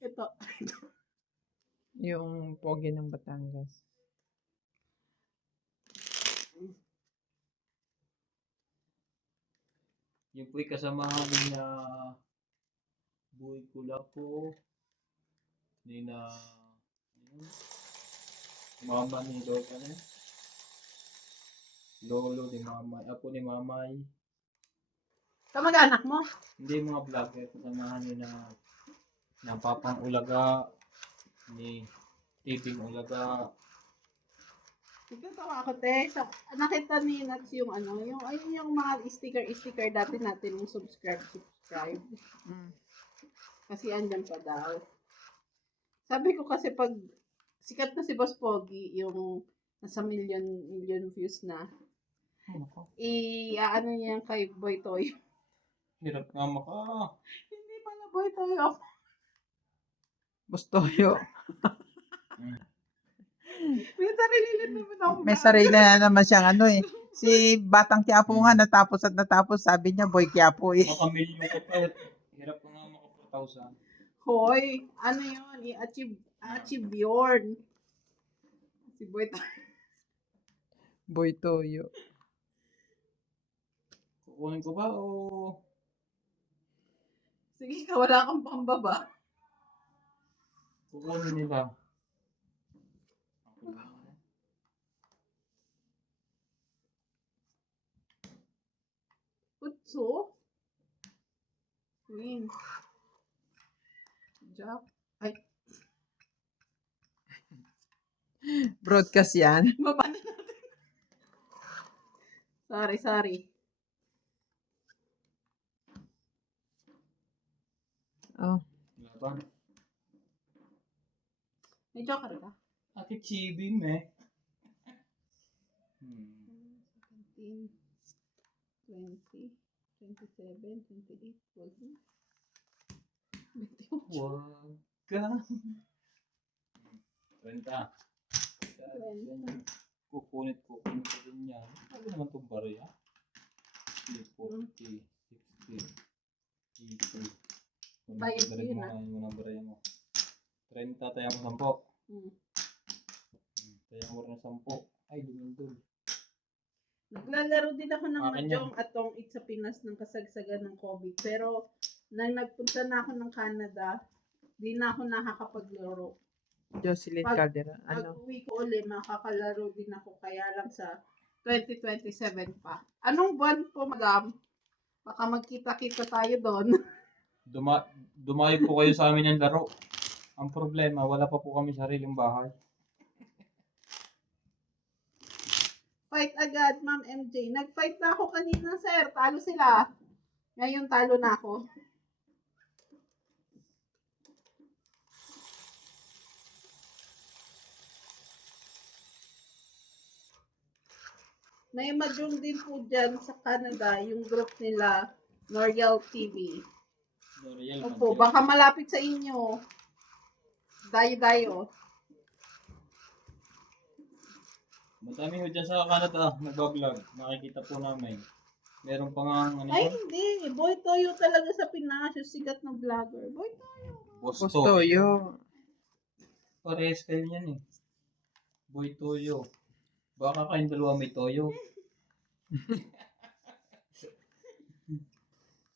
Ito. Yung pogi ng Batangas. Yung po'y kasamahan niya Boy Kulapo, ni na yun, mama ni Lolo, ano yun? Lolo ni Mamay, apo ni Mamay. Kamag-anak mo? Hindi mga vlogger, kasamahan ni na Papang Ulaga, ni Tibing Ulaga. Nagtatawa ako, te. Nakita ni Nats yung ano, yung, ayun yung mga sticker dati natin yung subscribe. Mm. Kasi andyan pa daw. Sabi ko kasi pag sikat na si Boss Pogi, yung nasa million views na, ano niya kay Boy Toy. Hirap nga maka. Hindi pala Boy Toy ako. Bustoyo. May sarili naman ako. May sarili na naman siyang ano eh. Si Batang Quiapo nga natapos at natapos, sabi niya Boy Quiapo eh. Makamilyon ka pa. Hirap ka nga maka 4,000. Hoy, ano yun? I-achieve yun. Si Boy Toy. Boy Toyo. Kukunin ko ba o Sige ka, wala kang pambaba. kukunin nila? Utso? Queen. Jack. Ay, Broadcast yan. baba na natin. Sorry. Oh. Laban. May joker ka? Ate Chibi me. 17, 20, 27, 28, 20, 21. Huwag ka. 30. Kukunit ko din yan. Ano naman itong barya? 40, 60, 80. Bayad ko yun, ah. Mo ng barya mo. 30 tayo mo 10. Tayo mo rin 10. Ay, dumindol. Naglalaro din ako ng Akin Mahjong at Tong It sa Pinas ng kasagsagan ng COVID. Pero, nang nagpunta na ako ng Canada, di na ako nakakapaglaro. Jocelyn Caldera. Ano? Pag uwi ko ulit, makakalaro din ako. Kaya lang sa 2027 pa. Anong buwan po, madam? Baka magkita-kita tayo doon. Dumayo po kayo sa amin ng laro. Ang problema, wala pa po kami sariling bahay. Fight agad, Ma'am MJ. Nag-fight na ako kanina, sir. Talo sila. Ngayon, talo na ako. May Mahjong din po dyan sa Canada, yung group nila, L'Oreal TV. L'Oreal, Opo, Manjel. baka malapit sa inyo. Dayo-dayo. Madami ho dyan sa Canada, nagbablog. Nakikita po namin. Meron pa nga ano Ay, yun? hindi. Boy Toyo talaga sa Pinas, yung sikat na vlogger. Boy Toyo. Bustoyo. Parehas kayo yan eh. Boy Toyo. Baka kayong dalawa may toyo.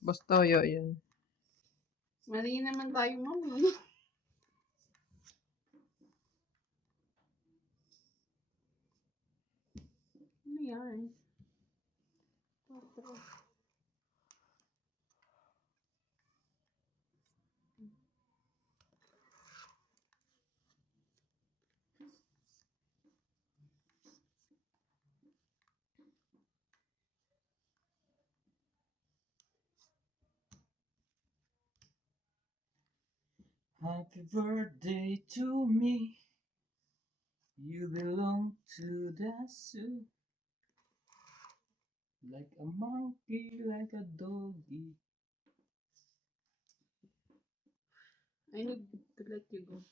Bustoyo yun. Mali naman tayo, mami. Ano yan? Patro. Happy birthday to me. You belong to the zoo. Like a monkey, like a doggy. I need to let you go.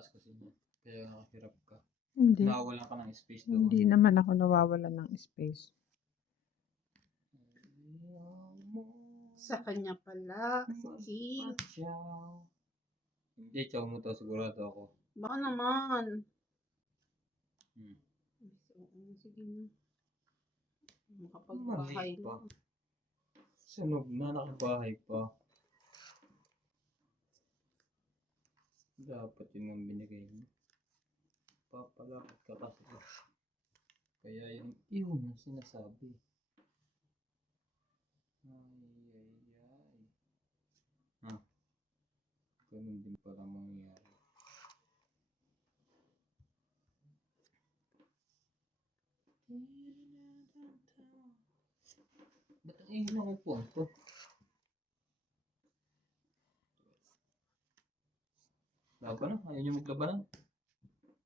taas kasi niya. Kaya nakahirap ka. Hindi. Nawawalan ka ng space doon. Hindi naman ako nawawalan ng space. Sa kanya pala, si King. Ciao. Hindi, ciao mo to. Sigurado ako. Baka naman. Hmm. Sige na. Makapagbahay Mali pa. na. Sunog na, nakabahay pa. Dapat yun ang binigay mo. Papalakad ka kasi. Kaya yun ang sinasabi. Ay. Ha? Ganun din pala mangyayari. Ba't ang ihon ako po? Ito. Laban na. Ayaw nyo maglabanan.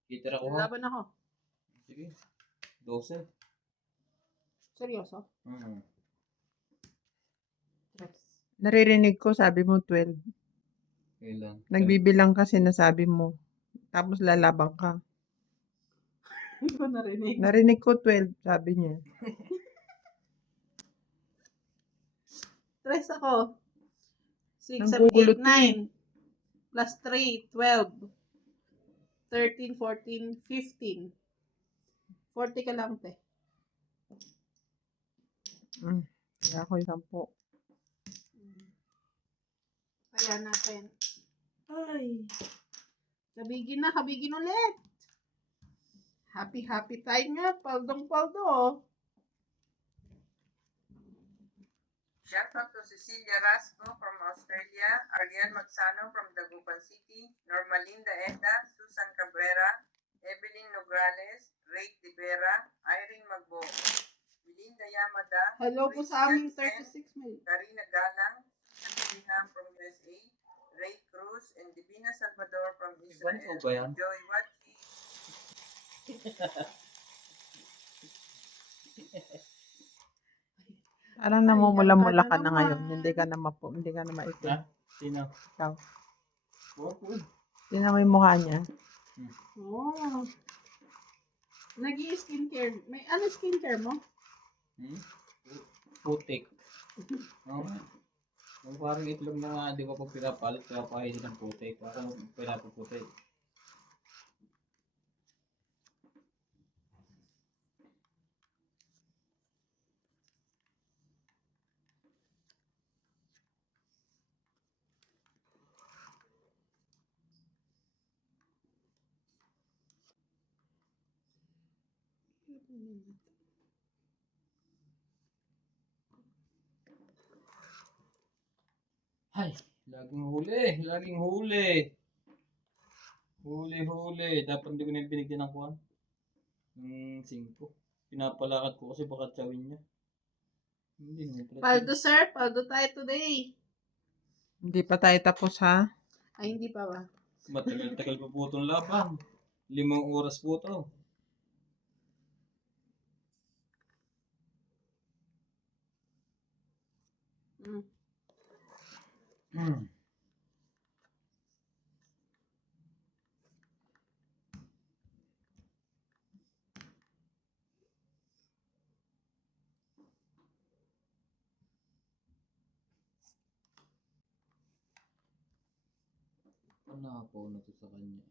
Kita ako ha. Laban ako. Sige. 12. Seryoso? Tres. Naririnig ko, sabi mo 12. Kailan? Nagbibilang kasi na sabi mo. Tapos lalabang ka. Hindi ko narinig. Narinig ko 12, sabi niya. Tres ako. 6, 7, Nanggugulo 8, 9. Plus 3, 12. 13, 14, 15. 40 ka lang, te. Kaya ako yung 10. Kaya natin. Ay. Kabigin ulit. Happy time nga. Paldong-paldo. Shout out to Cecilia Rasco from Australia, Ariel Magsano from Dagupan City, Normalinda Eda, Susan Cabrera, Evelyn Nograles, Ray Tibera, Irene Magbo, Melinda Yamada, Hello po Chris sa aming Jensen, 36 mil. Karina Galang, Susan Bingham from USA, Ray Cruz, and Divina Salvador from Israel. Ibang ba yan? Joy Wachi. Parang namumula-mula ka na naman. ngayon. Hindi ka na maitim. Ha? Sino? Ikaw. Bakit? Tingnan mo yung mukha niya. Oh. Nag-i-skincare. May ano skincare mo? Putik. No? Yung parang itlog na nga, di ba pag pinapalit, pinapahin ng putik. Parang pinapaputik. Ay, laging huli. Huli. Dapat hindi ko na binigyan ng kuwan. Ng 5. Pinapalakad ko kasi baka tsawin niya. Hindi naman pala. Paldo, sir. Paldo tayo today. Hindi pa tayo tapos ha. Ay, hindi pa ba? Matagal-tagal pa po itong laban. 5 oras po ito. Panapaw na to sa kanya.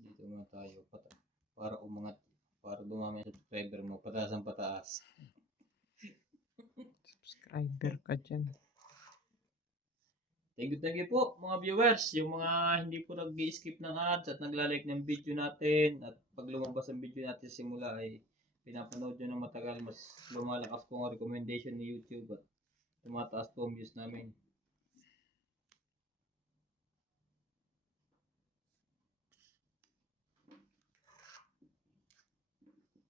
Dito na tayo. Para umangat. Para dumami ang subscriber mo. Pataas ang pataas. Subscriber ka dyan. Thank you po mga viewers. Yung mga hindi po nag-skip ng ads at naglalike ng video natin. At pag lumabas ang video natin simula ay pinapanood nyo ng matagal. Mas lumalakas po ang recommendation ni YouTube at tumataas po ang views namin.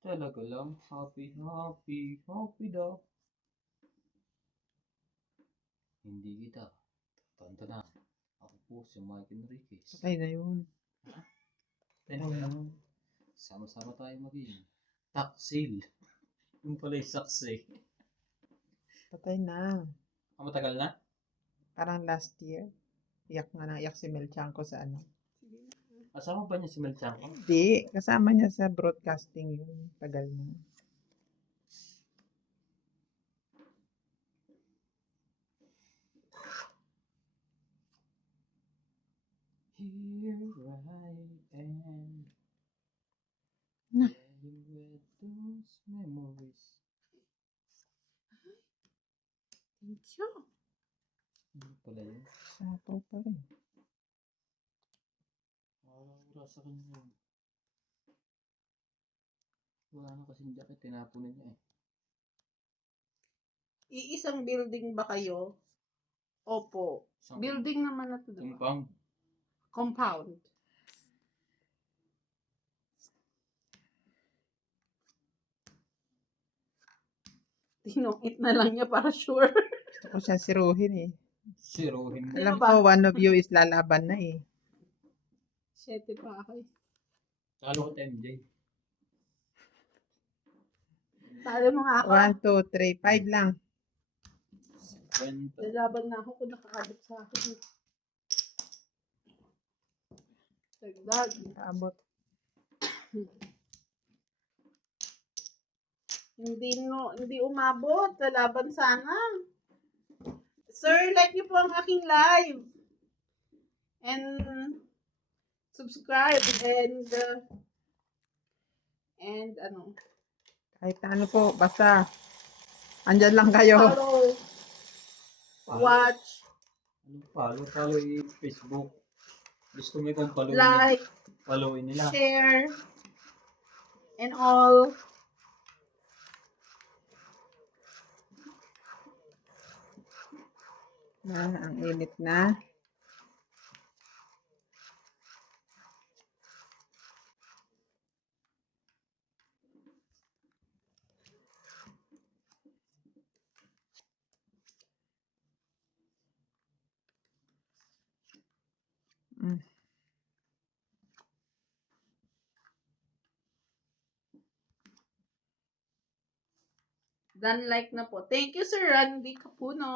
Talaga lang, happy daw. Hindi kita tatantanan. Ako po si Mike Enriquez. Patay na yun. Ano? Sama-sama tayo maging taksil. Yung pala yung saksi. Patay na. Matagal na? Parang last year. Iyak nga na iyak si Mel Chanco sa ano. Asawa ba niya si Mel Chanco? Hindi, kasama niya sa broadcasting yun. Tagal na. Here I am. Na. Living with those memories. Thank you. Ano pala yun? Sapaw pa rin. Wala sa kanya yun. Wala na kasing jacket, tinapon na niya eh. Iisang building ba kayo? Opo. Isang Building naman na to, diba? compound. Compound. Tinungit na lang niya para sure. Gusto ko siya siruhin eh. Siruhin mo. Sino Alam ba? ko, one of you is lalaban na eh. 7 pa ako. Talo ko MJ. Talo mo nga ako. 1, 2, 3, 5 lang. Kwenta. Lalaban na ako kung nakakabot sa akin. Dagdag. Kaabot. Hindi umabot. Lalaban sana. Sir, like niyo po ang aking live. And subscribe and ano, Kahit ano po, basta andyan lang kayo. follow, watch, Ano follow? Follow yung Facebook. Gusto mo kung follow like, followin nila. share, and all. Ang init na. Mm. Done like na po. Thank you, Sir Randy Capuno.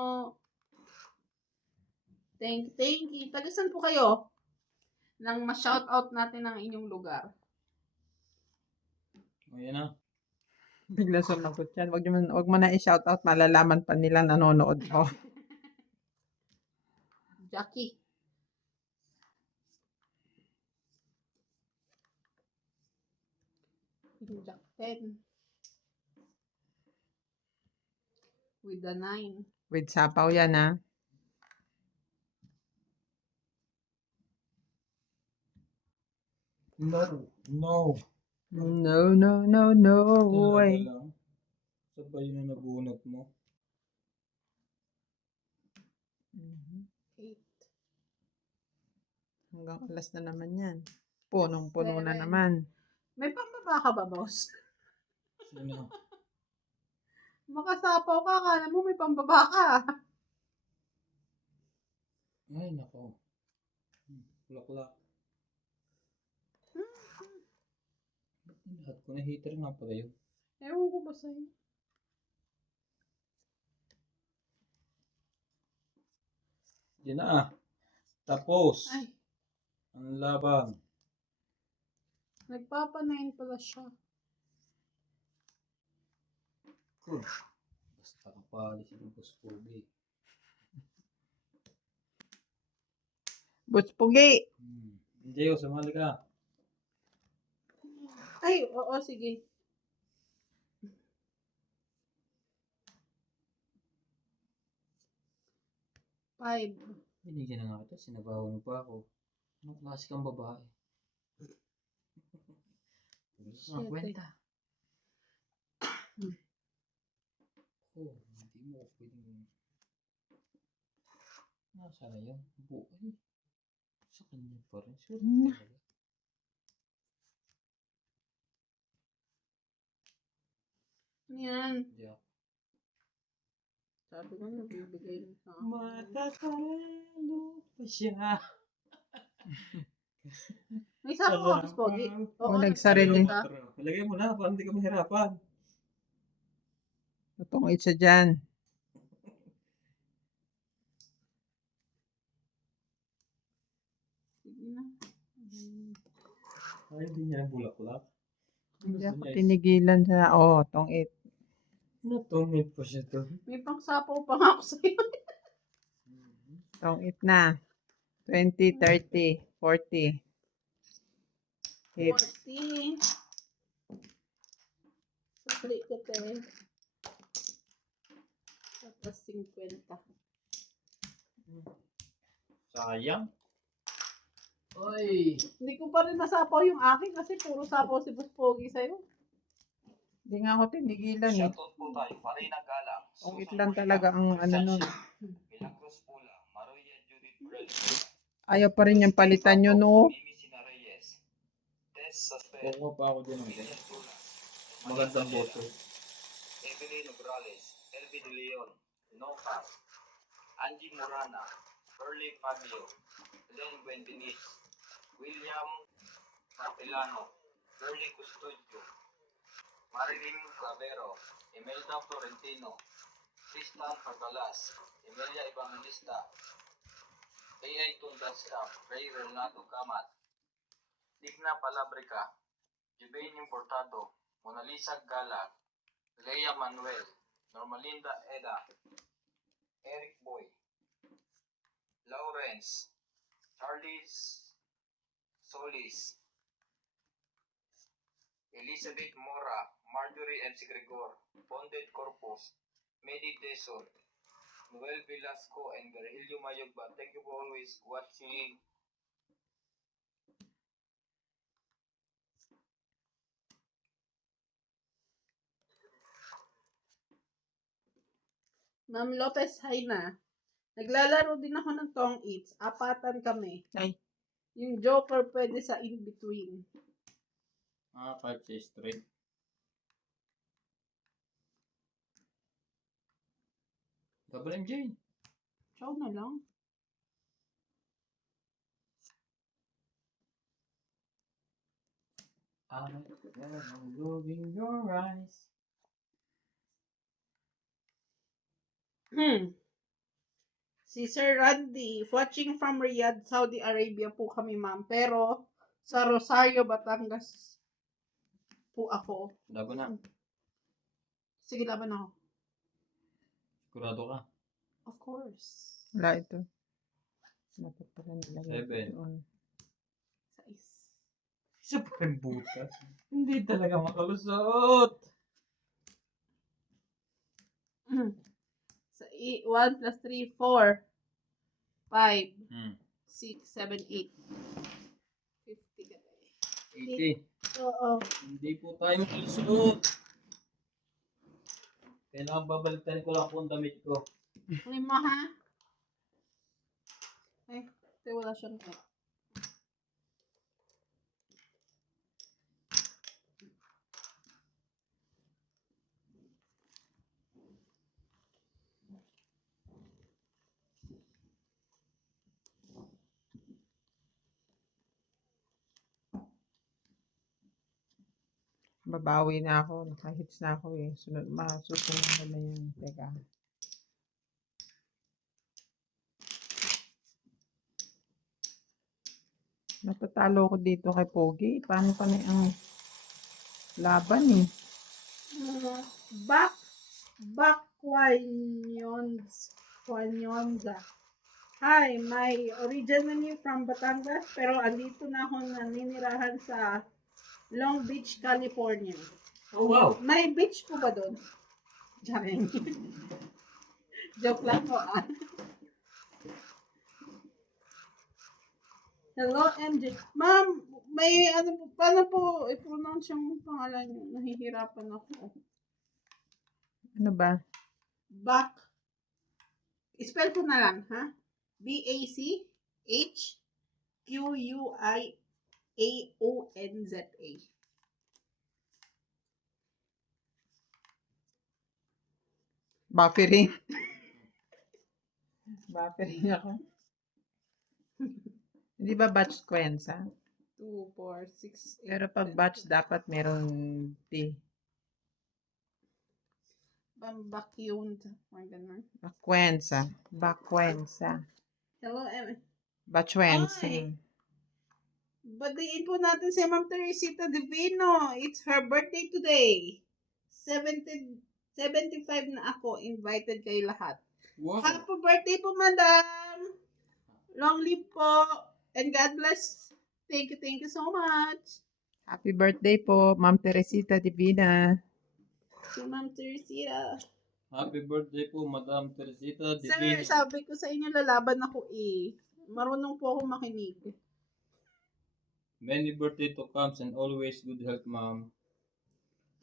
Thank you. Tagasan po kayo nang ma-shoutout natin ang inyong lugar. O yan na. Bigla sumagot yan. Wag mo na i-shoutout. Malalaman pa nila nanonood ko. Jackie. Jack 10. With the 9. With sapaw yan ha. No. No, no way. Talaga lang. Sabay na nabunot mo. 8. Hanggang alas na naman yan. Punong-puno na 7. naman. May pambaba ka ba, boss? Sino? Makasapaw ka, akala mo may pambaba ka. Ay, nako. Kulak-kulak. Lahat ko na heater nga pala yun. Ewan ko ba sa'yo? Yan na ah. Tapos. Ay, Ang laban. nagpapanayin pala siya. Cool. Basta kapalis yung boss Pogi. Butch Pugi. Jeo, sumali ka. Ay, oo, sige. Five. Binigyan na nga kita. Sinabawan mo pa ako. Anong klase kang babae? Ang kwenta. Oh, hindi mo pwedeng... Nasa na yun? Buhay. Sa kanya pa rin. Sure. Talaga. Ano yan? Jack. Sabi ko, nabibigay mo sa akin. Matatalo pa siya. May sabi ko, Boss Pogi. Oo, nagsarili. ka. Lagay mo na, parang hindi ka mahirapan. Totong isa dyan. Ina. Mm. Ay, hindi niya bulaklak. Hindi Gusto ako niya is- tinigilan sa, tong 8. Natumit po siya to. May pangsapaw pa nga ako sa'yo. Tong 8 na. 20, 30, 40. Hit. 40. Sapli ko te. Tapos 50. Sayang. Oy. Hindi ko pa rin nasapaw yung akin kasi puro sapaw si Boss Pogi sa'yo. Hindi nga ako tinigilan eh. Shoutout po tayo, Marina Galang, Tong 8 Susan lang Maria, talaga ang ano nun. Milagros Pula, Maria Judith Brel, Ayaw pa rin yung palitan nyo, no? Mimi Sina Reyes, Tess Saspe, Kukuha pa ako din ng Miguel Dulas, magandang boto. Evelyn Nograles, Elvi De Leon, Noca, Angie Morana, Early Fabio, Len Buendinis, William Capilano, Early Custodio, Marilyn Clavero, Imelda Florentino, Tristan Pagalas, Emilia Evangelista, A.I. Tundasca, Ray Renato Camat, Digna Palabrica, Jubane Importado, Mona Lisa Gala, Leia Manuel, Normalinda Eda, Eric Boy, Lawrence, Charlie Solis, Elizabeth Mora, Marjorie MC Gregor, Bonded Corpus, Medi Deson, Noel Velasco, and Virgilio Mayogba. Thank you for always watching. Ma'am Lopez, hi na. Naglalaro din ako ng tong eats. Apatan kami. Ay. Yung joker pwede sa in-between. Kahit sa straight. Double MJ. Chow na lang. I'm loving your eyes. Si Sir Randy, watching from Riyadh, Saudi Arabia po kami, ma'am. Pero sa Rosario, Batangas po ako. Laban na. Sige, laban ako. Sigurado ka. Of course. Wala ito. Dapat pala nilagay Seven. doon. Sais. Isa pa rin butas. Hindi talaga makalusot. Sa 1 plus 3, 4. 5, Hmm. 6, 7, 8. 50 ka tayo. 80. Oo. Hindi po tayo makalusot. Kailangan babalitan ko lang po ang damit ko. 5 ha? Ay, kasi wala siyang ito. Babawi na ako. Nakahits na ako eh. Masusunod ko na yan. Teka. Natatalo ko dito kay Pogi. Paano pa na ang laban eh? Back Quanyonza. Hi, my originally from Batangas, pero andito na ako naninirahan sa Long Beach, California. Oh, wow. May beach po ba doon? Diyan. Joke lang po ah. Hello, MJ. Ma'am, may ano po, paano po i-pronounce yung pangalan niyo? Nahihirapan ako. Ano ba? Back. Spell ko na lang, ha? BACHQUIAONZA. Buffering. Buffering ako. Hindi ba batch kwensa? 2, 4, 6, 8. Pero pag batch dapat merong T. Bambakyun. Mga ganun. Bakwensa. Bakwensa. Hello, Batchwensa. Ay. Badayin po natin si Ma'am Teresita Divino. It's her birthday today. 75 na ako. Invited kayo lahat. Wow. Happy birthday po, madam. Long live po. And God bless. Thank you so much. Happy birthday po, Ma'am Teresita Divina. Si Ma'am Teresita. Happy birthday po, Madam Teresita Sir, Divino. sabi ko sa inyo, lalaban ako eh. Marunong po ako makinig. Many birthday to comes and always good health, ma'am.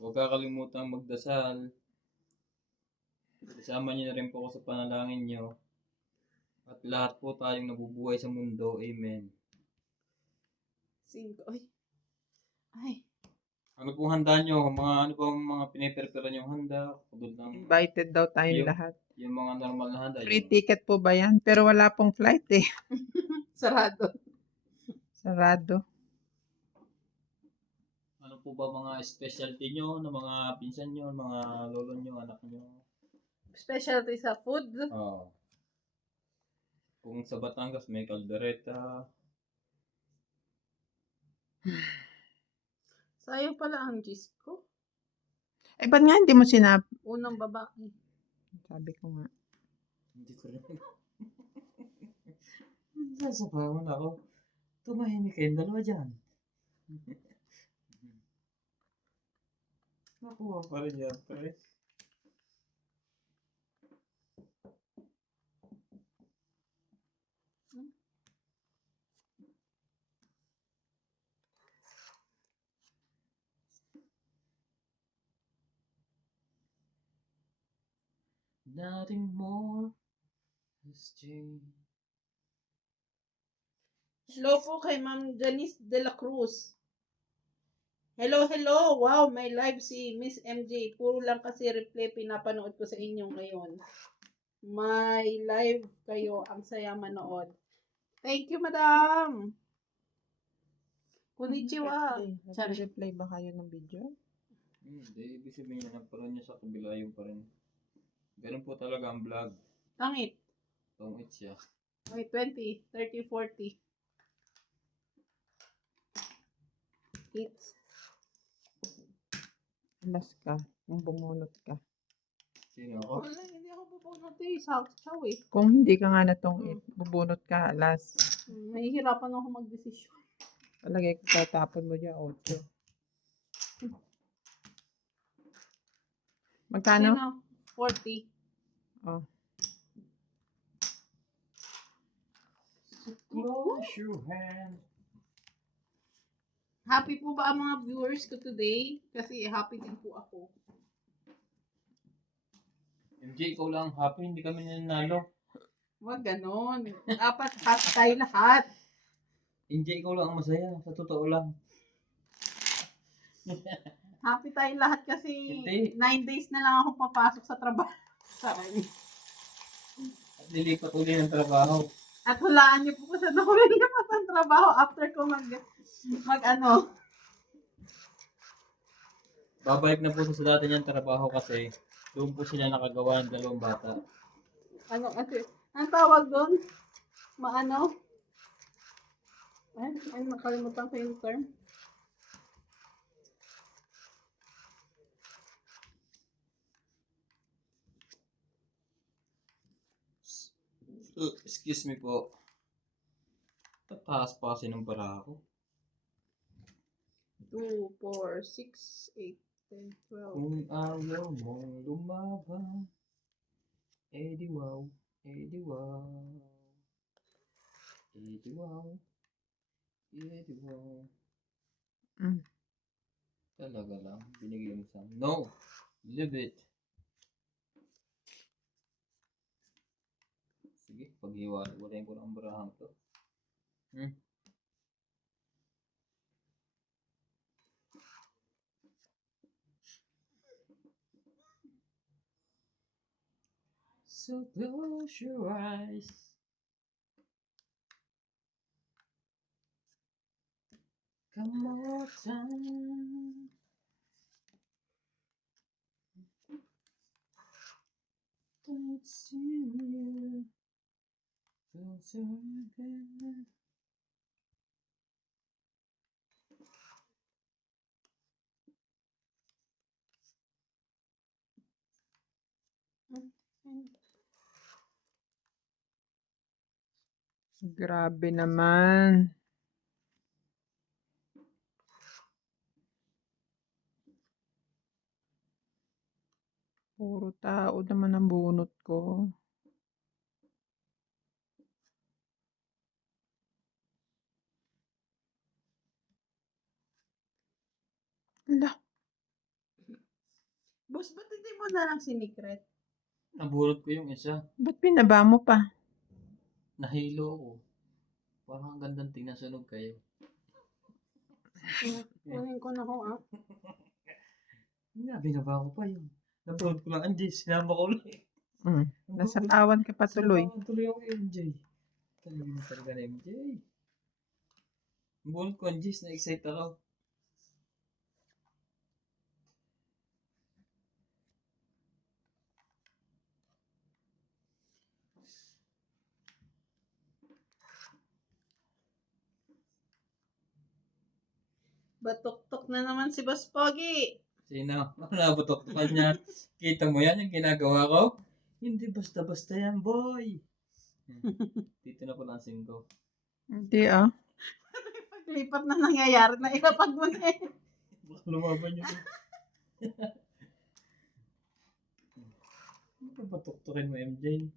Huwag kakalimutang magdasal. Isama niyo na rin po ako sa panalangin niyo. At lahat po tayong nabubuhay sa mundo. Amen. 5. Ay. Ano pong handa niyo? Ano pong mga piniprepare niyong handa? Katulad ng Invited daw tayong Yung- lahat. yung mga normal na handa. Free ticket po ba yan? Pero wala pong flight eh. Sarado. Sarado. Ano po ba mga specialty niyo ng mga pinsan niyo, mga lolo niyo, anak niyo? Specialty sa food. Oo. Kung sa Batangas may kaldereta. Sayang pala ang Diyos ko. Eh, ba't nga hindi mo sinabi? Unang babae. Sabi ko nga. Hindi ko rin. Sasabawan ako. Tumahimik kayong dalawa dyan. Nakuha pa rin yan, pre. Nothing more has changed. Hello po kay Ma'am Janice de la Cruz. Hello. Wow, may live si Miss MJ. Puro lang kasi replay pinapanood ko sa inyo ngayon. May live kayo. Ang saya manood. Thank you, madam. Konnichiwa. Sorry. Replay ba kayo ng video? Hindi, ibig sabihin niya nagparoon niya sa kabila yung pa rin. Ganun po talaga ang vlog. Tangit. Tungit siya. May 20, 30, 40. It's Alas ka. Kung bumunot ka. Sino ako? wala, hindi ako pupunod eh. Saw eh. Kung hindi ka nga natong bubunot ka, alas. Mahihirapan ako magdesisyon. Palagay ko tatapon mo dyan, 8. Magkano? Sino? 40. Oh. Close your hands. Happy po ba ang mga viewers ko today? Kasi happy din po ako. MJ, ikaw lang happy, hindi kami nanalo. Huwag ganon. Dapat happy tayo lahat. MJ, ikaw lang ang masaya. Sa totoo lang. Happy tayo lahat kasi Hindi. 9 days na lang ako papasok sa trabaho. Sorry. At lilipat uli ng trabaho. At hulaan niyo po kung saan ako lilipat ng trabaho after ko mag ano. Babalik na po sa dati niyang trabaho kasi doon po sila nakagawa ng 2 bata. Ano kasi, ang tawag doon? Maano? Ay, nakalimutan ko yung term. Excuse me po. Tataas pa kasi ng bara ako. 2, 4, 6, 8, 10, 12. Kung ayaw mong lumaban, eh di wow, eh di wow. Eh di wow, eh di wow. Mm. Talaga lang, binigyan mo sa no, leave it. Sige, paghiwalayin ko ng barahang to. So close your eyes. Come on, time. Don't see you. Feel so good. Grabe naman. Puro tao naman ang bunot ko. Ala, Boss, ba't hindi mo na lang sinikret? Nabulot ko yung isa. ba't pinaba mo pa? Nahilo ako. Parang ang gandang tingnan, sunog kayo. Kunin ko na ko, ah. Binaba ko pa yun. Nabulot ko lang, MJ. Sinama ko ulit. Nasa tawan ka pa tuloy. Sinama ko tuloy ako, MJ. Talaga na talaga na, MJ. Nabulot ko, MJ. Na-excite ako. Batok-tok na naman si Boss Pogi. Sino? Nabutok ka niya. Kita mo yan yung ginagawa ko? Hindi basta-basta yan, boy. Dito na po lang ko. Hindi ah. Paglipat na nangyayari na ilapag mo na eh. Baka lumaban yun. Ano ba tuktukin mo, MJ?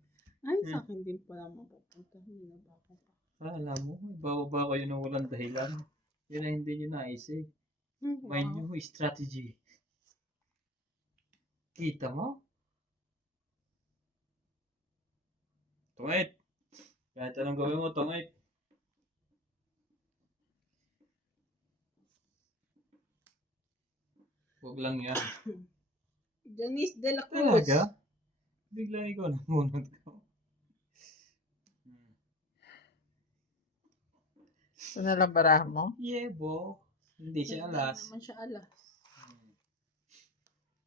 Ay, sa akin din pala mapapunta. Hindi na ba ako pa? Alam mo, ibaba ko yun ng walang dahilan. Yun ang hindi nyo nais eh. May new strategy. Kita mo? Tungit! Kahit anong gawin mo, tungit. Huwag lang yan. Janice de la Cruz. Talaga? Bigla ikaw namunod ko. Ito na lang barahan mo? Yebo. Hindi siya alas. Hindi naman siya alas.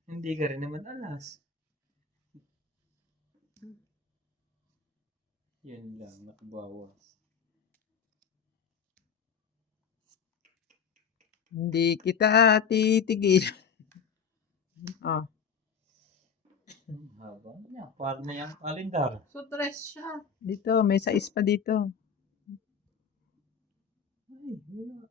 Hindi ka rin naman alas. Yun lang, nakabawas. Hindi kita titigil. Ah, Ang haba niya. Para na yung kalendar. So, dress siya. dito, may sais pa dito. Ay, wala.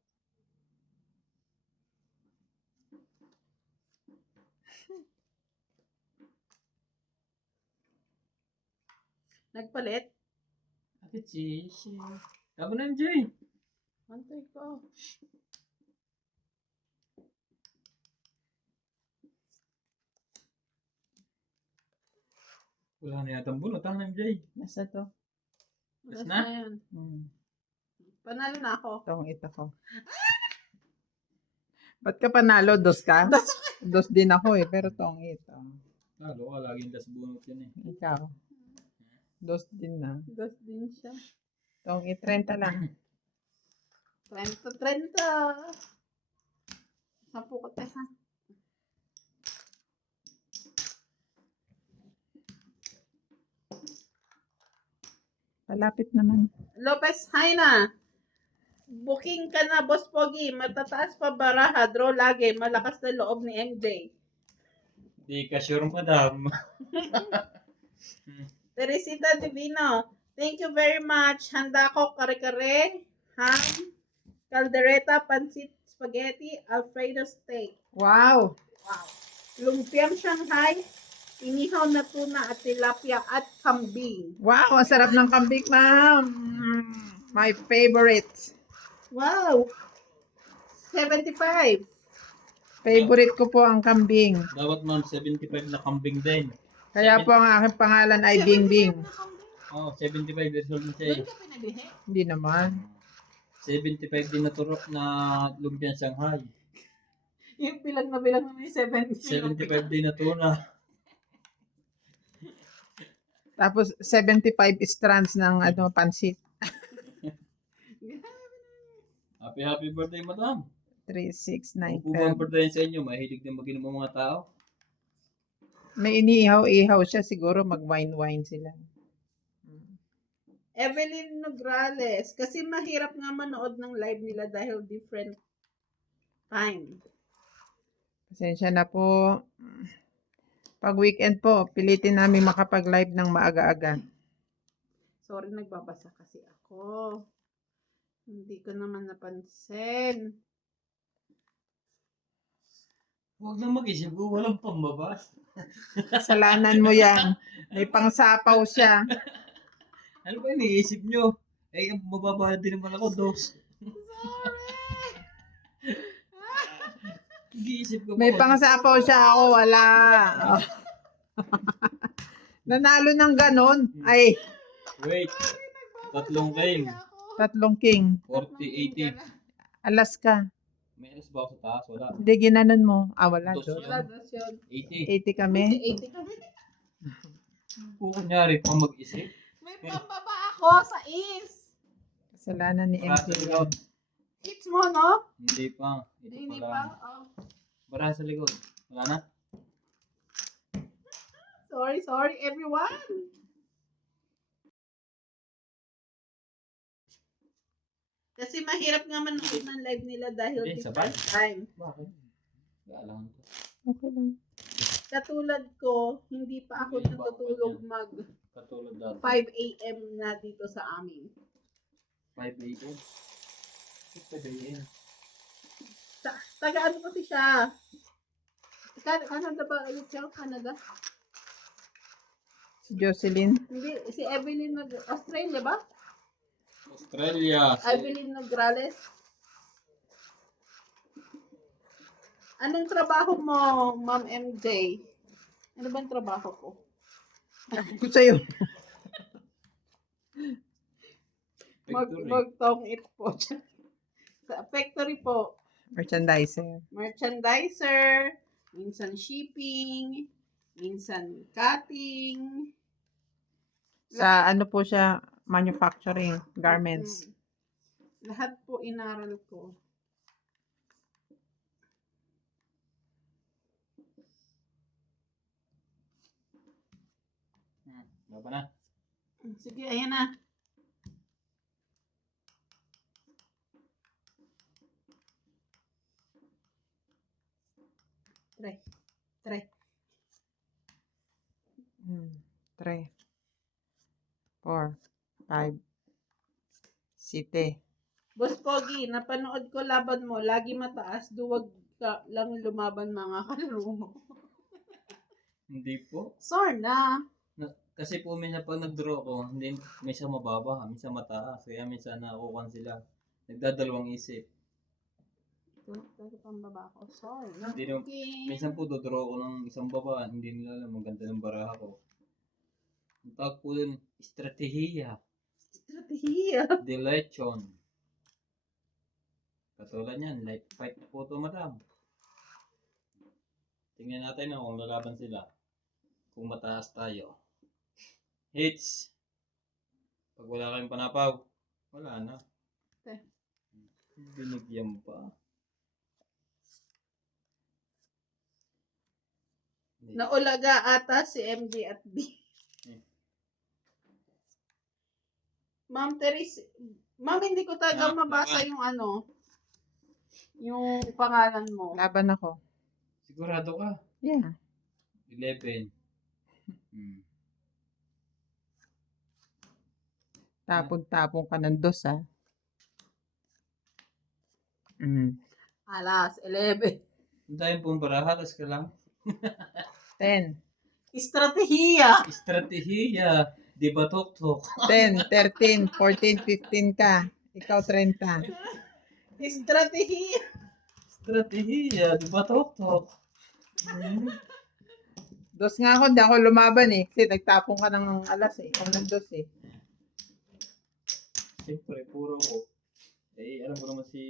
Nagpalit. Bakit si... Tama na, MJ. Antay ko. Wala na yata ang bunot, ang MJ. Nasa to? Oras na? na yun. Panalo na ako. Itong ito ko. Ba't ka panalo? Dos ka? Dos din ako eh, pero tong ito. Lalo ka, laging das bunot yun eh. Ikaw. Dos din na. Dos din siya. Tong 30 lang. 30. Sapo ko tayo ha. Palapit naman. Lopez Haina. Booking ka na, Boss Pogi. Matataas pa baraha. Draw lagi. Malakas na loob ni MJ. Di ka sure, madam. Teresita Divino. Thank you very much. Handa ko kare-kare, ham, caldereta, pancit, spaghetti, Alfredo steak. Wow! Wow. Lumpiang Shanghai, inihaw na tuna at tilapia at kambing. Wow! Ang sarap ng kambing, ma'am! My favorite. Wow! 75. Favorite ko po ang kambing. Dapat ma'am, 75 na kambing din. Kaya po ang aking pangalan ay Bingbing. Oh, 75 years old na siya eh. Doon ka pinabili? Hindi naman. 75 din na turok na lumpiang Shanghai. Yung bilang na may 70. 75 din na tuna. Tapos 75 strands ng pansit. Happy birthday, madam. 3, 6, 9, Kung ang birthday sa inyo, mahilig din mag-inom ang mga tao. May iniihaw-ihaw siya. Siguro mag-wine-wine sila. Evelyn Nograles. Kasi mahirap nga manood ng live nila dahil different time. Pasensya na po. Pag weekend po, pilitin namin makapag-live ng maaga-aga. Sorry, nagbabasa kasi ako. Nako. Hindi ko naman napansin. Huwag na mag-isip ko, walang pambabas. Kasalanan mo yan. May pangsapaw siya. Ano ba iniisip nyo? Eh, mababa din naman ako, dos. Nag-iisip ko May po. pangsapaw siya, ako wala. Nanalo ng ganon. Ay, Wait. Tatlong king. 3 king. 40, 80. Alaska. May alas ba ako sa taas? Wala. Hindi, ginanon mo. Ah, wala. Dos Dos. Wala na siya. 80. 80 kami. 80 kami. Kung kunyari pa mag-isip. May pambaba ako sa is. Kasalanan ni Bara sa MJ. likod. Hits mo, no? Hindi pa. Ito Hindi pa pa. lang. Oh. Bara sa likod. Wala na? Sorry, everyone. Kasi mahirap nga manood ng live nila dahil Eh, different sabay. time. Bakit? Gaalangan to. Okay lang. Katulad ko, hindi pa ako Hindi pa ako natutulog ganyan. mag Katulad dati. 5 a.m. na dito sa amin. 5 a.m. 5 a.m. Taga ano kasi siya? Canada ba ulit siya? Canada? Si Jocelyn. Hindi, si Evelyn Australia ba? Australia. Evelyn Nograles. Anong trabaho mo, Ma'am MJ? Ano ba ang trabaho ko? Ako sa'yo. Factory. Magtong it po. Sa factory po. Merchandiser. Merchandiser, minsan shipping, minsan cutting. Sa ano po siya, manufacturing, garments. Lahat po inaral ko. Wala pa na. Sige, ayan na. Try. 3, 4, 5, 7. Boss Pogi, napanood ko laban mo. Lagi mataas, duwag ka lang lumaban mga kalaro mo. Hindi po. Sorna. Kasi po minsan pag nag-draw ko, hindi, minsan mababa, minsan mataas. Kaya minsan nakukuhan sila. Nagdadalawang isip. Ito pang baba ko. Sorry. Hindi naman- Minsan po dodraw ko ng isang baba, hindi nila alam ang ganda ng baraha ko. Ang tawag po dun, estratehiya, Strategiya. delechon. Katulad yan, like fight po to madam. Tingnan natin kung lalaban sila. Kung mataas tayo. Hits. Pag wala kayong panapaw, wala na. Okay. Binigyan pa. Hindi. Naulaga ata si MJ at B. Ma'am Teres, ma'am hindi ko talaga mabasa yung ano, yung pangalan mo. Laban ako. Sigurado ka? Yeah. 11. Tapon-tapon ka ng dos, ha? Alas, 11. Ang dahil pong baraha, tas ka lang. 10, Estratehiya. Estratehiya, di ba tok-tok? 10, 13, 14, 15 ka. Ikaw 30. Estratehiya. Estratehiya, di ba tok-tok? Dos nga ako, hindi ako lumaban eh. Kasi nagtapon ka ng alas eh. Ikaw ng dos eh. Siyempre, puro ko. Eh, alam ko naman si...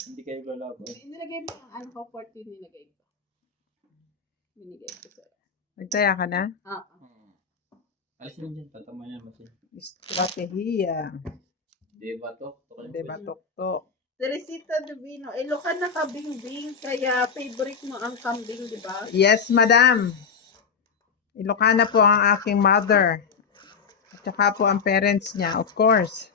Hindi kayo lalaban. Nilagay mo ang ano ko, 14 nilagay ko. Binigay ko sa'yo. Nagtaya ka na? Alisin mo dyan, tatama niya masin. Estratehiya. Di ba tok-tok? Diba, tok-tok? Teresita Divino, Ilocan na kabingbing, kaya favorite mo ang kambing, di ba? Yes, madam. Ilocana po ang aking mother. At saka po ang parents niya, of course.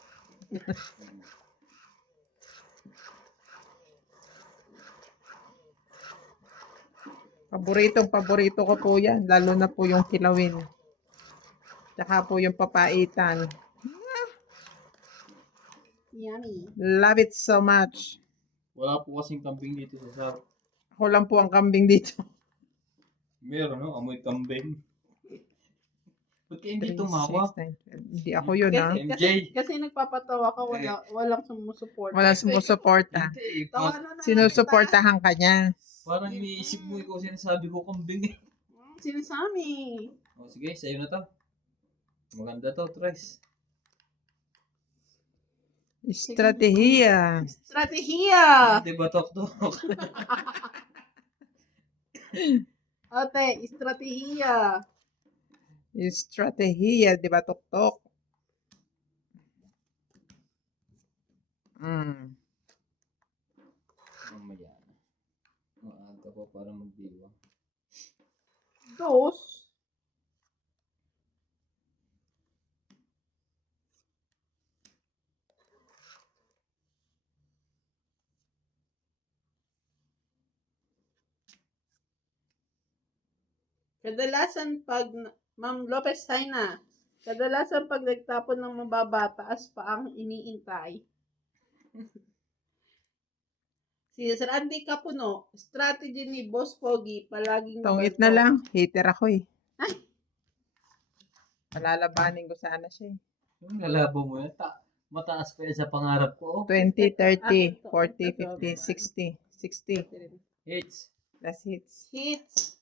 Paborito ko po yan. Lalo na po yung kilawin. Tsaka po yung papaitan. Yummy. Love it so much. Wala po kasing kambing dito sa South. Ako lang po ang kambing dito. Meron, no? Amoy kambing. Ba't kayo hindi 3, tumawa? 6, 9, 12. Hindi ako yun, ha? MJ. Kasi nagpapatawa ka, walang sumusuport. Walang sumusuporta. Hindi, Tawanan na lang Sinusuportahan ka niya. parang iniisip mo ikaw sinasabi ko kambing eh. kita. Sinasami. O sige, sa'yo na to. Maganda to, Tres. Estratehiya. Strategiya. Hindi ba tok-tok? Ate, strategiya. Estratehiya, di ba, tuktok? Mamaya na. Maaga pa para magdiwa. Dos. Kadalasan pag, Ma'am Lopez Haina, kadalasan pag nagtapon ng mababa, taas pa ang iniintay. Si Randy Capuno, strategy ni Boss Pogi, palaging Tongit ganito. na lang. Hater ako eh. Palalabanin ko sana siya eh. Yung lalabo mo yan, mataas pa yan sa pangarap ko. 20, 30, 40, 50, 60. 60. Hits. That's hits. Hits.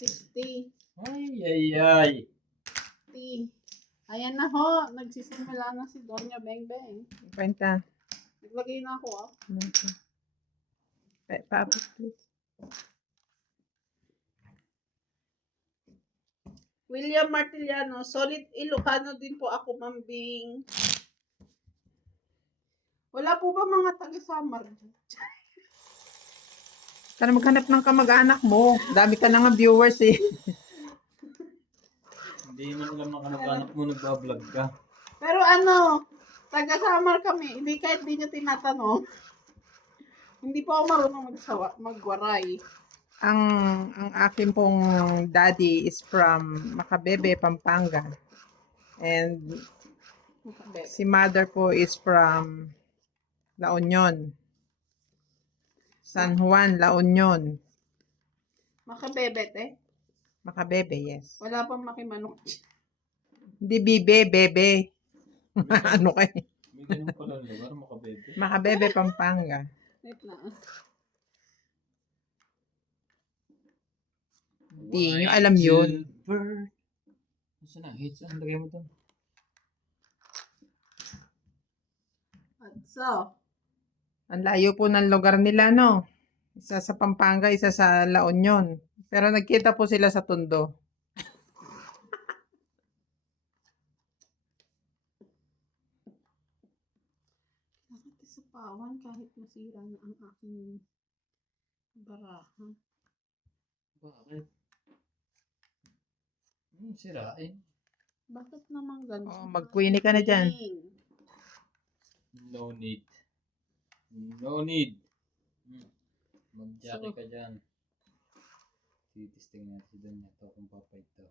60. Ay. 60. Ayan na ho, nagsisimula na si Donya Beng Beng. Kwenta. Naglagay na ako ah. Paabot, please. William Martiliano, solid Ilocano din po ako, Mambing. Wala po ba mga taga-Samar? Sana maghanap ng kamag-anak mo. Dami ka na nga viewers eh. Hindi man alam na kanag-anak mo nagbablog ka. Pero ano, taga-Samar kami, hindi kahit di nyo tinatanong. Hindi po ako marunong magwaray. Ang akin pong daddy is from Macabebe, Pampanga. And si mother po is from La Union. San Juan, La Union. Makabebet eh. Macabebe, yes. Wala pang makimanok. Hindi bibe, bebe. Ano kayo? May ganun pala lugar, makabebe. Macabebe, Pampanga. Wait na. Di nyo alam yun. Silver. Saan na? Hits. Ang lagay mo doon. At so, Ang layo po ng lugar nila, no? Isa sa Pampanga, isa sa La Union. Pero nagkita po sila sa Tondo. bakit sa pawan kahit masira na ang aking baraha? Bakit? Sirain. Bakit naman ganun? Oh, mag-queenie ka na dyan. No need. No need. Mag-jockey ka dyan. Titisting natin si Donya to kung papay to.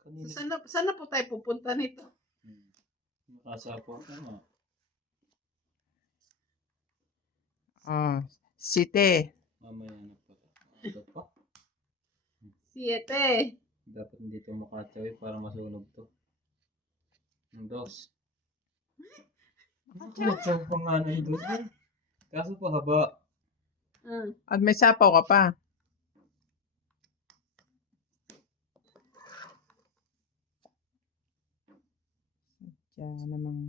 So, Kanina. sana po tayo pupunta nito? Nakasapo ka nga. Oh, Site. Mamaya na pa. Ito pa. 7. Dapat hindi ito makatsawi para masunog to. Ang dos. Makatsawi pa nga na yung dos. Kaso pa haba. At may sapaw ka pa. Diyan namang.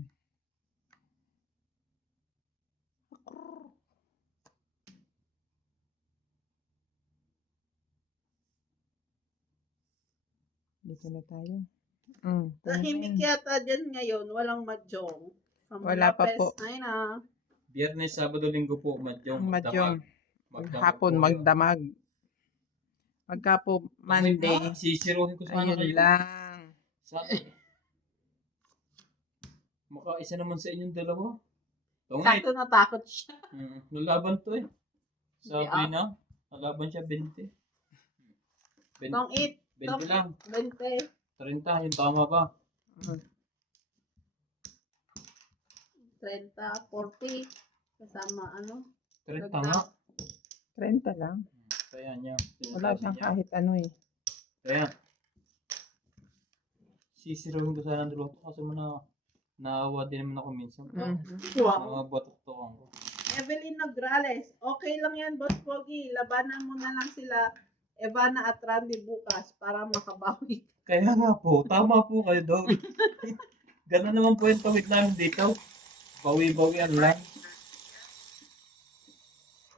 Dito na tayo. Tahimik yata dyan ngayon, walang mahjong. From Wala pa Lopez, po. Ay na. Biyernes, Sabado, Linggo po, Madyong, Madyong. Magdamag Hapon, po. magdamag. Pagka po Monday, Sisiruhin ko sana ayun kayo. lang. Sana. Makaisa naman sa inyong dalawa. Tungit. Sakto natakot siya. Lalaban to eh. Sabi Yeah. na, lalaban siya 20. 20, Tong 8, 20 lang. 20. 30, yung tama ba? 30, 40. Kasama ano? 30 nga. 30 lang. Kaya niya. Wala Sinasabi siyang niya. kahit ano eh. Kaya. Sisirawin ko sana ng dalawa to kasi naawa din naman ako minsan. Mm. Wow. Batok-tokan ko. Evelyn Nograles. Okay lang yan, Boss Pogi. Labanan mo na lang sila Evana at Randy bukas para makabawi. Kaya nga po, tama po kayo daw. Ganun naman po yung tawid namin dito. Bawi-bawian lang.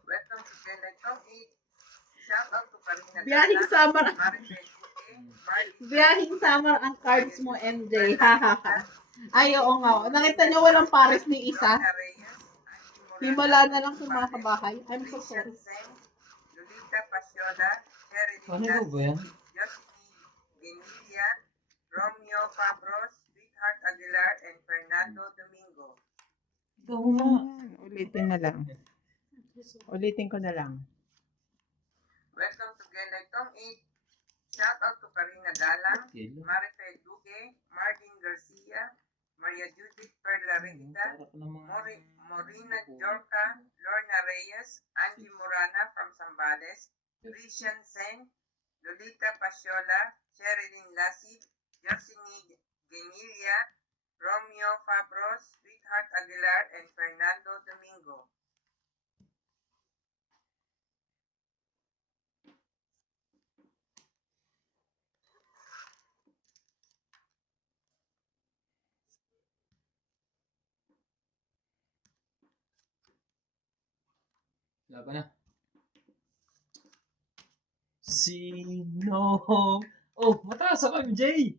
Welcome to Kenetong 8. Shout out to Karina Biyahing Gala, summer. Maribel Duque, Marlene Biyahing summer ang cards mo, MJ. Hahaha. Ay, oo nga. Nakita niyo walang pares ni isa? Lorna Reyes, Angie Himala Morana, na lang sa mga kabahay. I'm so Christian sorry. Seng, Lolita Pasiola, Sherilyn Ano ba Lassie, yan? Josephine Genilia, Romeo Pabros, Sweetheart Aguilar, and Fernando Domingo. Ikaw nga. Ulitin na lang. Ulitin ko na lang. Welcome to Kenetong 8. Shout out to Karina Galang, Kilo. Marifel Duque, Martin Garcia, Maria Judith Perla Rita, Para ka namang... Morina Jorca, Lorna Reyes, Angie Morana from Zambales, Christian Seng, Lolita Pasiola, Sherilyn Lassie, Jocelyn Genilia, Romeo Fabros, Sweetheart Aguilar, and Fernando Domingo. Laban na. Sino? Oh, mataas ako, MJ!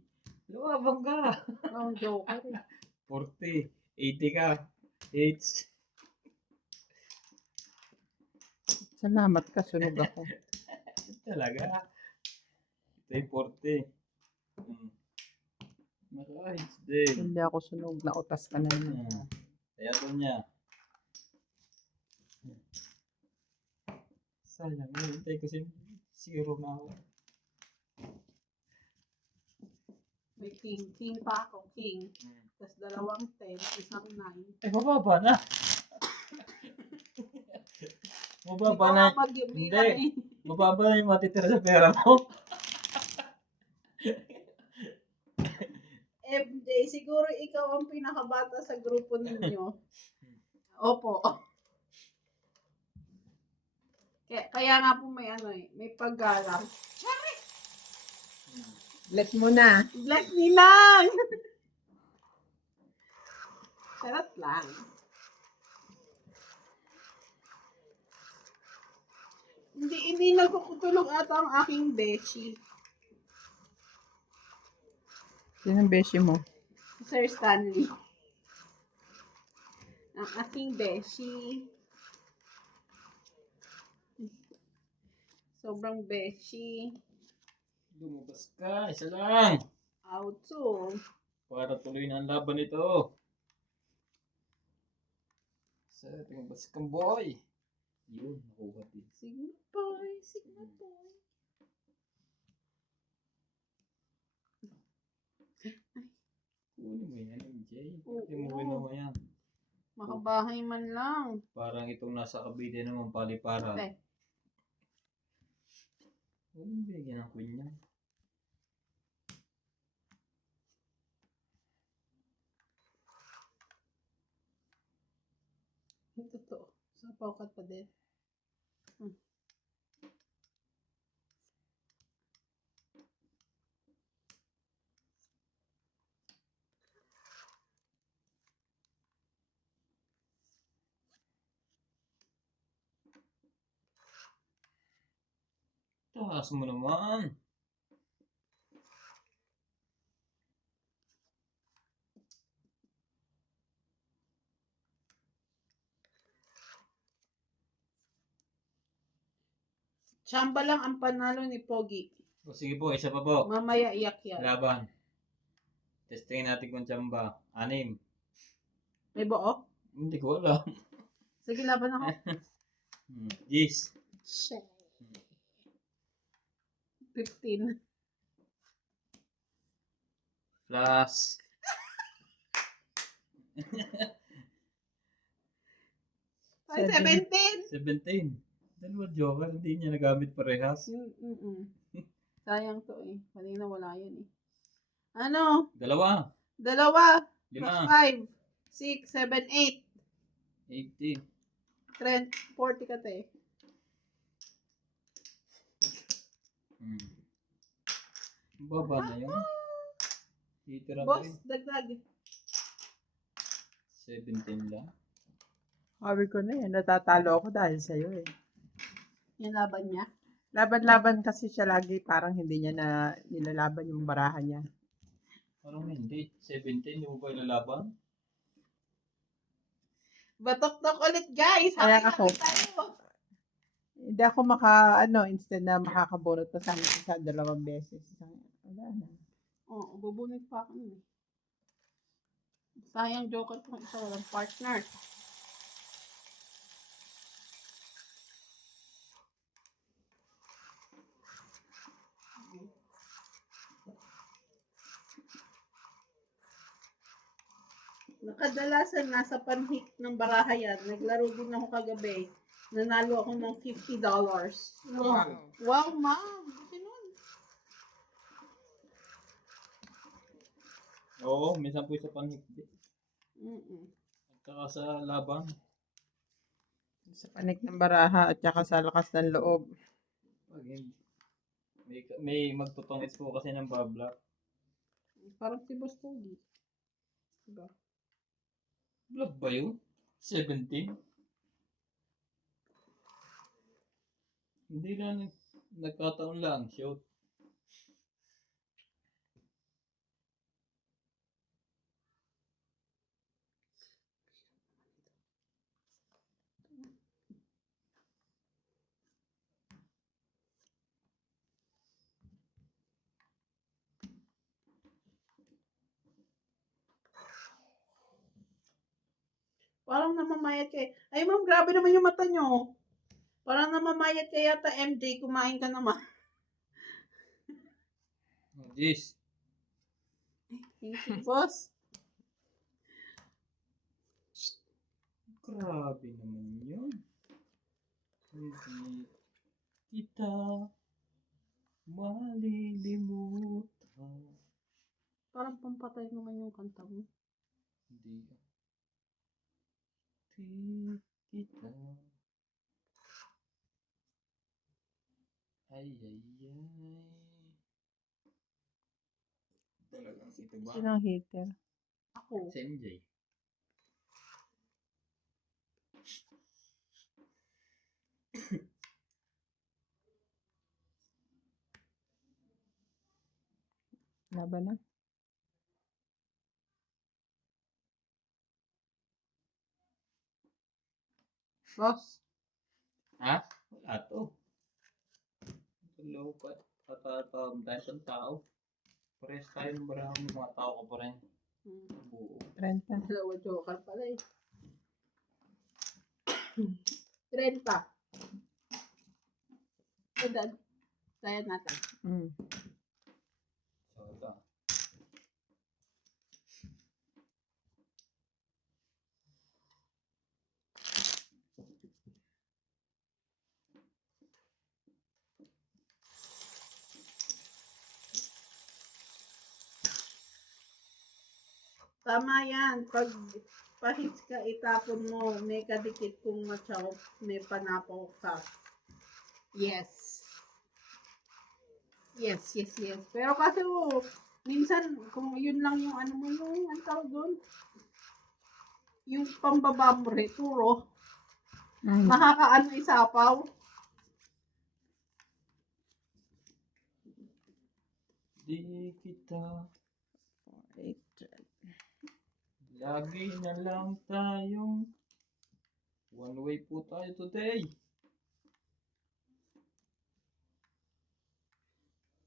Lumabang ka! Oh, joker. 40, 80 ka. 8. Salamat ka, sunog ako. Talaga. Ito yung 40. Makaayos din. Hindi ako sunog, nautas ka na naman. Kaya doon niya. Sayang, hintay ko zero na ako. May king. King pa ako. King. Tapos dalawang 10. Isang 9. Eh, mababa na. Mababa na. Hindi. Mababa na yung matitira sa pera mo. MJ, siguro ikaw ang pinakabata sa grupo ninyo. Opo. Kaya nga po may ano eh, may paggalang. Let mo na. Black Ninang! Sarap lang. Hindi nagkukutulog ata ang aking beshi. Sinong beshi mo? Sir Stanley. Ang aking beshi. Sobrang beshi. Lumabas ka. Isa lang. Auto. Para tuloy na ang laban nito. Isa, lumabas kang boy. Yun, nakuha din. Sigma boy, Sigma boy. Kunin mo yan, MJ. Oo. Hindi mo kinuha yan. Makabahay man lang. Parang itong nasa Cavite naman, paliparan. Okay. Huwag bigyan ng queen yan. Ito to. Sapaw ka pa din. Taas mo naman. Chamba lang ang panalo ni Pogi. O sige po, isa pa po. Mamaya iyak yan. Laban. Testingin natin kung tsamba. 6. May buo? Hindi ko alam. Sige, laban ako. 10. 15. Plus. Ay, 17. 17. Dalawa joker, hindi niya nagamit parehas. Sayang to eh. Kanina wala yan eh. Ano? Dalawa. Dalawa. 5. 5, 6, 7, 8. 80. 30, 40 ka te. Baba na yun. Titira Boss, rin. dagdag. 17 lang. Sabi ko na yan, natatalo ako dahil sa'yo eh. Yung laban niya. Laban-laban kasi siya lagi, parang hindi niya na nilalaban yung barahan niya. Anong hindi? 17 yung ba ilalaban? Batok-tok ulit guys. Kaya Haki-haki ako. tayo. Hindi ako instead na makakabunot pa sa akin sa 2 beses. Wala na. Oo, bubunit pa ako nun eh. Sayang joker kung isa walang partner. Nakadalasan nasa panhik ng baraha yan. Naglaro din ako kagabi. Nanalo ako ng $50. Wow, ma'am. Buti nun. Oo, minsan po isa panhigdi. Mm-mm. At saka sa laban. Sa panik ng baraha at saka sa lakas ng loob. Pag hindi. May magtutungis po kasi ng babla. Parang si Boss Pogi. Diba? Vlog ba yun? 17? Hindi lang. Nagkataon lang. Shoot. Parang namamayat kayo. Ay, ma'am, grabe naman yung mata nyo. Parang namamayat kayo yata, MJ. Kumain ka naman. Oh, jeez. Thank you, boss. Grabe naman yun. Hindi kita malilimutan. Parang pampatay naman yung kanta mo. Hindi. Di kita. Ay, ay, ay. Talagang ito ba? Sinong hater? Ako. Si MJ. Laban na. Boss. Ha? Wala to. Hello, patatawag tayo sa tao. Pares tayo ng barang ng mga tao ko pa rin. Buo. 30. Dalawa joker pala eh. 30. Edad. Sayad natin. So, ito. Tama yan. Pag pahits ka, itapon mo. May kadikit kung matyaw, may panapaw ka. Yes. Yes, yes, yes. Pero kasi minsan, kung yun lang yung ano mo yung, ang tawag doon? Yung pambaba mo returo, makakaano isapaw. Di kita. 8. Lagi na lang tayong one way po tayo today.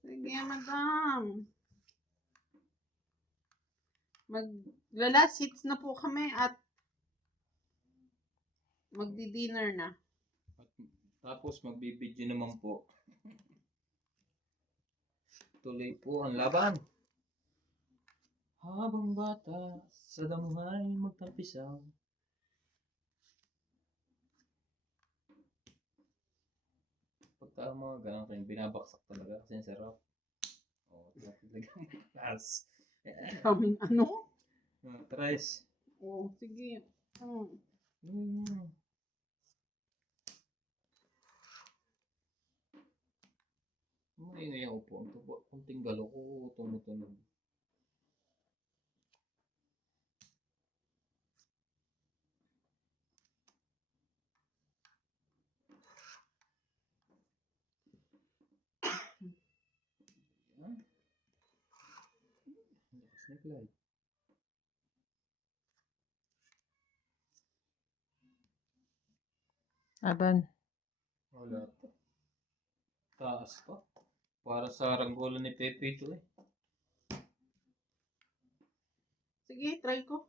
Sige, madam. Mag-last hits na po kami at magdi-dinner na. At tapos magbibideo naman po. Tuloy po ang laban. Habang bata sa damuhay magtampisaw. Pagka mga ganun kayo, binabaksak talaga kasi ang sarap. Oo, talagang taas. Kaming ano? Tries. Oo, sige. Maingay ang upuan ko. Kunting galo ko, tumutunog. Yan. Lakas na glide. Aban. Wala to. Taas pa. Para sa ranggola ni Pepe ito eh. Sige, try ko.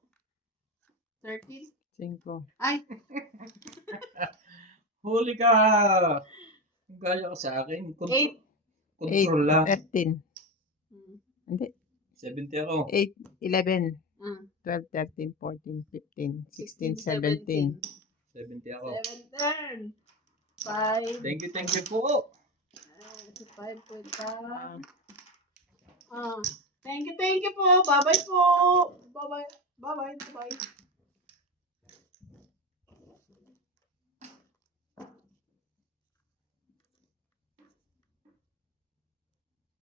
13. 5. Ay, Huli ka! Ang gaya ka sa akin. 8. Control lang. 13. Hindi. 70 ako. 8, 11, Mm. 12, 13, 14, 15, 16, 17. 17. 70 ako. 7 turn. 5. Thank you po. Si 5 po ito. Thank you po. Bye-bye po. Bye-bye. Bye-bye. Bye-bye.